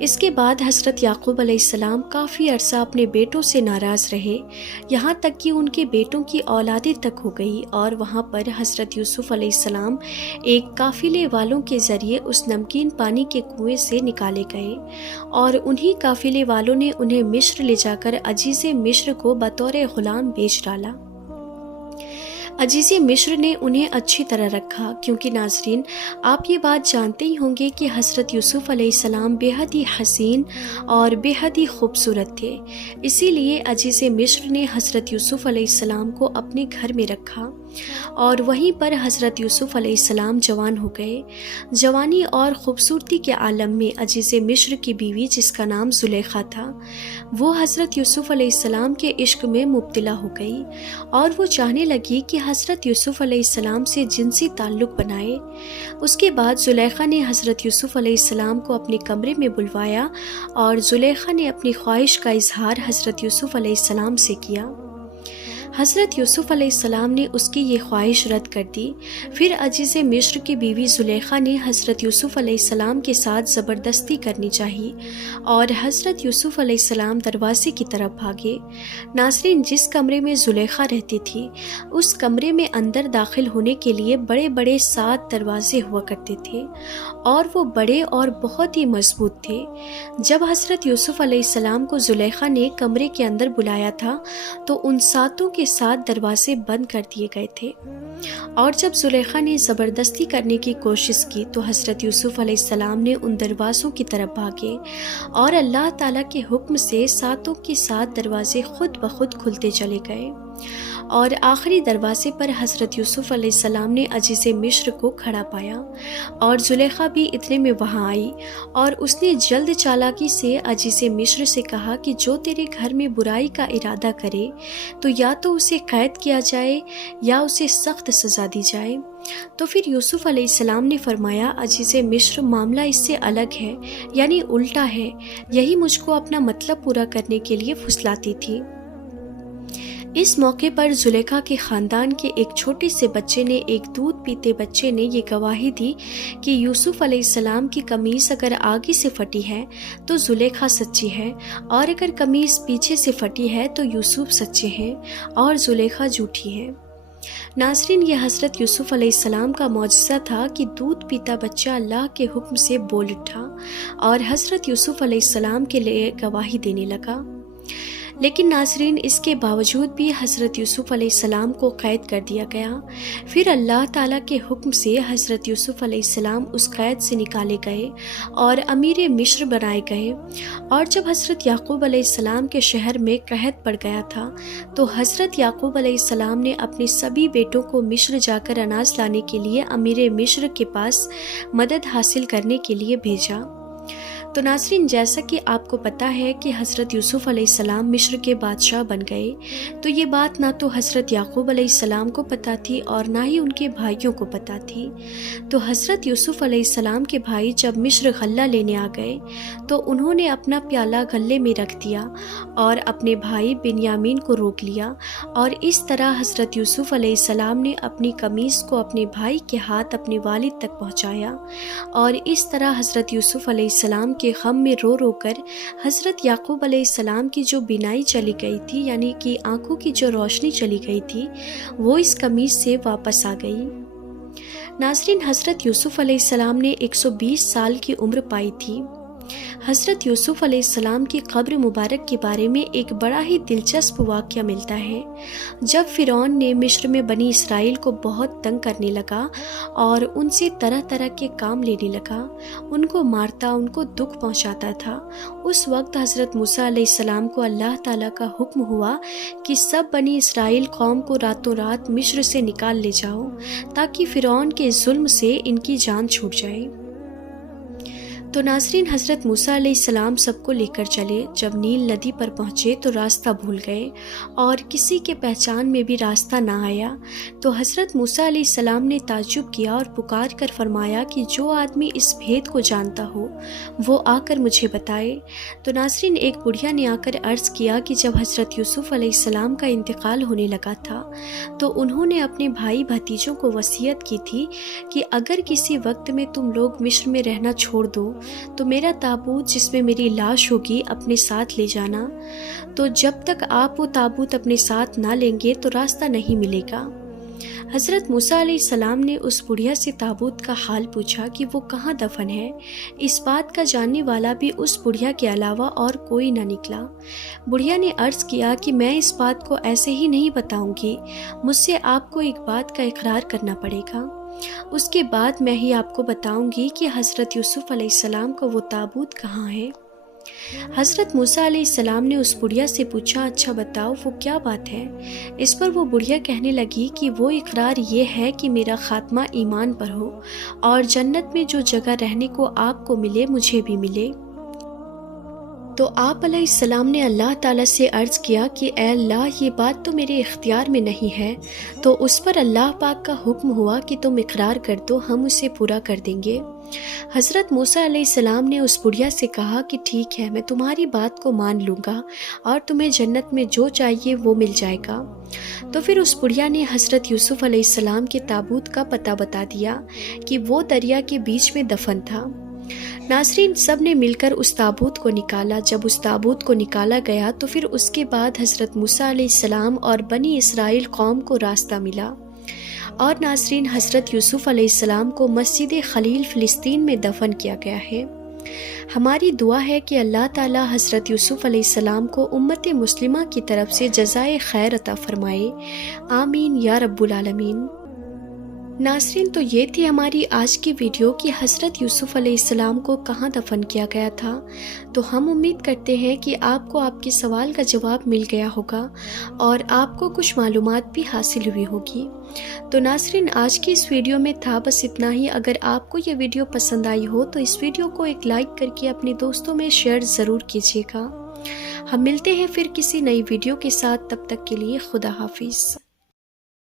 اس کے بعد حضرت یعقوب علیہ السلام کافی عرصہ اپنے بیٹوں سے ناراض رہے، یہاں تک کہ ان کے بیٹوں کی اولادیں تک ہو گئی، اور وہاں پر حضرت یوسف علیہ السلام ایک قافلے والوں کے ذریعے اس نمکین پانی کے کنویں سے نکالے گئے، اور انہی قافلے والوں نے انہیں مصر لے جا کر عزیز مصر کو بطور غلام بیچ ڈالا۔ عزیز مصر نے انہیں اچھی طرح رکھا، کیونکہ ناظرین آپ یہ بات جانتے ہی ہوں گے کہ حضرت یوسف علیہ السلام بے حد ہی حسین اور بے حد ہی خوبصورت تھے، اسی لیے عزیز مصر نے حضرت یوسف علیہ السلام کو اپنے گھر میں رکھا، اور وہیں پر حضرت یوسف علیہ السلام جوان ہو گئے۔ جوانی اور خوبصورتی کے عالم میں عزیز مصر کی بیوی، جس کا نام زلیخا تھا، وہ حضرت یوسف علیہ السلام کے عشق میں مبتلا ہو گئی، اور وہ چاہنے لگی کہ حضرت یوسف علیہ السلام سے جنسی تعلق بنائے۔ اس کے بعد زلیخا نے حضرت یوسف علیہ السلام کو اپنے کمرے میں بلوایا، اور زلیخا نے اپنی خواہش کا اظہار حضرت یوسف علیہ السلام سے کیا۔ حضرت یوسف علیہ السلام نے اس کی یہ خواہش رد کر دی۔ پھر عزیز مصر کی بیوی زلیخا نے حضرت یوسف علیہ السلام کے ساتھ زبردستی کرنی چاہی، اور حضرت یوسف علیہ السلام دروازے کی طرف بھاگے۔ ناظرین جس کمرے میں زلیخا رہتی تھی، اس کمرے میں اندر داخل ہونے کے لیے بڑے بڑے 7 دروازے ہوا کرتے تھے، اور وہ بڑے اور بہت ہی مضبوط تھے۔ جب حضرت یوسف علیہ السلام کو زلیخا نے کمرے کے اندر بلایا تھا تو ان 7 کے 7 دروازے بند کر دیے گئے تھے، اور جب زلیخا نے زبردستی کرنے کی کوشش کی تو حضرت یوسف علیہ السلام نے ان دروازوں کی طرف بھاگے، اور اللہ تعالیٰ کے حکم سے 7 کے 7 دروازے خود بخود کھلتے چلے گئے، اور آخری دروازے پر حضرت یوسف علیہ السلام نے عزیز مصر کو کھڑا پایا، اور زلیخا بھی اتنے میں وہاں آئی، اور اس نے جلد چالاکی سے عزیز مصر سے کہا کہ جو تیرے گھر میں برائی کا ارادہ کرے تو یا تو اسے قید کیا جائے یا اسے سخت سزا دی جائے۔ تو پھر یوسف علیہ السلام نے فرمایا، عزیز مصر معاملہ اس سے الگ ہے، یعنی الٹا ہے، یہی مجھ کو اپنا مطلب پورا کرنے کے لیے پھسلاتی تھی۔ اس موقع پر زلیخا کے خاندان کے ایک چھوٹے سے بچے نے، ایک دودھ پیتے بچے نے یہ گواہی دی کہ یوسف علیہ السلام کی قمیص اگر آگے سے پھٹی ہے تو زلیخا سچی ہے، اور اگر قمیص پیچھے سے پھٹی ہے تو یوسف سچے ہیں اور زلیخا جھوٹی ہے۔ ناظرین یہ حضرت یوسف علیہ السلام کا معجزہ تھا کہ دودھ پیتا بچہ اللہ کے حکم سے بول اٹھا اور حضرت یوسف علیہ السلام کے لیے گواہی دینے لگا۔ لیکن ناظرین اس کے باوجود بھی حضرت یوسف علیہ السلام کو قید کر دیا گیا۔ پھر اللہ تعالیٰ کے حکم سے حضرت یوسف علیہ السلام اس قید سے نکالے گئے اور امیر مصر بنائے گئے، اور جب حضرت یعقوب علیہ السلام کے شہر میں قحط پڑ گیا تھا تو حضرت یعقوب علیہ السلام نے اپنے سبھی بیٹوں کو مصر جا کر اناج لانے کے لیے امیر مصر کے پاس مدد حاصل کرنے کے لیے بھیجا۔ تو ناظرین جیسا کہ آپ کو پتہ ہے کہ حضرت یوسف علیہ السلام مصر کے بادشاہ بن گئے، تو یہ بات نہ تو حضرت یعقوب علیہ السلام کو پتہ تھی اور نہ ہی ان کے بھائیوں کو پتہ تھی۔ تو حضرت یوسف علیہ السلام کے بھائی جب مصر غلہ لینے آ گئے تو انہوں نے اپنا پیالہ غلے میں رکھ دیا اور اپنے بھائی بنیامین کو روک لیا، اور اس طرح حضرت یوسف علیہ السلام نے اپنی قمیص کو اپنے بھائی کے ہاتھ اپنے والد تک پہنچایا، اور اس طرح حضرت یوسف علیہ السلام کے غم میں رو رو کر حضرت یعقوب علیہ السلام کی جو بینائی چلی گئی تھی، یعنی کہ آنکھوں کی جو روشنی چلی گئی تھی، وہ اس قمیص سے واپس آ گئی۔ ناظرین حضرت یوسف علیہ السلام نے 120 سال کی عمر پائی تھی۔ حضرت یوسف علیہ السلام کی قبر مبارک کے بارے میں ایک بڑا ہی دلچسپ واقعہ ملتا ہے۔ جب فرعون نے مصر میں بنی اسرائیل کو بہت تنگ کرنے لگا اور ان سے طرح طرح کے کام لینے لگا، ان کو مارتا، ان کو دکھ پہنچاتا تھا، اس وقت حضرت موسیٰ علیہ السلام کو اللہ تعالیٰ کا حکم ہوا کہ سب بنی اسرائیل قوم کو راتوں رات مصر سے نکال لے جاؤ تاکہ فرعون کے ظلم سے ان کی جان چھوٹ جائے۔ تو ناظرین حضرت موسیٰ علیہ السلام سب کو لے کر چلے۔ جب نیل ندی پر پہنچے تو راستہ بھول گئے اور کسی کے پہچان میں بھی راستہ نہ آیا، تو حضرت موسیٰ علیہ السلام نے تعجب کیا اور پکار کر فرمایا کہ جو آدمی اس بھید کو جانتا ہو وہ آ کر مجھے بتائے۔ تو ناظرین ایک بڑھیا نے آ کر عرض کیا کہ جب حضرت یوسف علیہ السلام کا انتقال ہونے لگا تھا تو انہوں نے اپنے بھائی بھتیجوں کو وصیت کی تھی کہ اگر کسی وقت میں تم لوگ مصر میں رہنا چھوڑ دو تو میرا تابوت جس میں میری لاش ہوگی اپنے ساتھ لے جانا، تو جب تک آپ وہ تابوت اپنے ساتھ نہ لیں گے تو راستہ نہیں ملے گا۔ حضرت موسیٰ علیہ السلام نے اس بڑھیا سے تابوت کا حال پوچھا کہ وہ کہاں دفن ہے۔ اس بات کا جاننے والا بھی اس بڑھیا کے علاوہ اور کوئی نہ نکلا۔ بڑھیا نے عرض کیا کہ میں اس بات کو ایسے ہی نہیں بتاؤں گی، مجھ سے آپ کو ایک بات کا اقرار کرنا پڑے گا، اس کے بعد میں ہی آپ کو بتاؤں گی کہ حضرت یوسف علیہ السلام کو وہ تابوت کہاں ہے۔ حضرت موسیٰ علیہ السلام نے اس بڑھیا سے پوچھا، اچھا بتاؤ وہ کیا بات ہے؟ اس پر وہ بڑھیا کہنے لگی کہ وہ اقرار یہ ہے کہ میرا خاتمہ ایمان پر ہو اور جنت میں جو جگہ رہنے کو آپ کو ملے مجھے بھی ملے۔ تو آپ علیہ السلام نے اللہ تعالیٰ سے عرض کیا کہ اے اللہ، یہ بات تو میرے اختیار میں نہیں ہے۔ تو اس پر اللہ پاک کا حکم ہوا کہ تم اقرار کر دو، ہم اسے پورا کر دیں گے۔ حضرت موسیٰ علیہ السلام نے اس بڑھیا سے کہا کہ ٹھیک ہے، میں تمہاری بات کو مان لوں گا اور تمہیں جنت میں جو چاہیے وہ مل جائے گا۔ تو پھر اس بڑھیا نے حضرت یوسف علیہ السلام کے تابوت کا پتہ بتا دیا کہ وہ دریا کے بیچ میں دفن تھا۔ ناظرین، سب نے مل کر اس تابوت کو نکالا۔ جب اس تابوت کو نکالا گیا تو پھر اس کے بعد حضرت موسیٰ علیہ السلام اور بنی اسرائیل قوم کو راستہ ملا۔ اور ناظرین، حضرت یوسف علیہ السلام کو مسجد خلیل فلسطین میں دفن کیا گیا ہے۔ ہماری دعا ہے کہ اللہ تعالی حضرت یوسف علیہ السلام کو امت مسلمہ کی طرف سے جزائے خیر عطا فرمائے، آمین یا رب العالمین۔ ناظرین، تو یہ تھی ہماری آج کی ویڈیو کہ حضرت یوسف علیہ السلام کو کہاں دفن کیا گیا تھا۔ تو ہم امید کرتے ہیں کہ آپ کو آپ کے سوال کا جواب مل گیا ہوگا اور آپ کو کچھ معلومات بھی حاصل ہوئی ہوگی۔ تو ناظرین، آج کی اس ویڈیو میں تھا بس اتنا ہی۔ اگر آپ کو یہ ویڈیو پسند آئی ہو تو اس ویڈیو کو ایک لائک کر کے اپنے دوستوں میں شیئر ضرور کیجیے گا۔ ہم ملتے ہیں پھر کسی نئی ویڈیو کے ساتھ، تب تک کے لیے خدا حافظ۔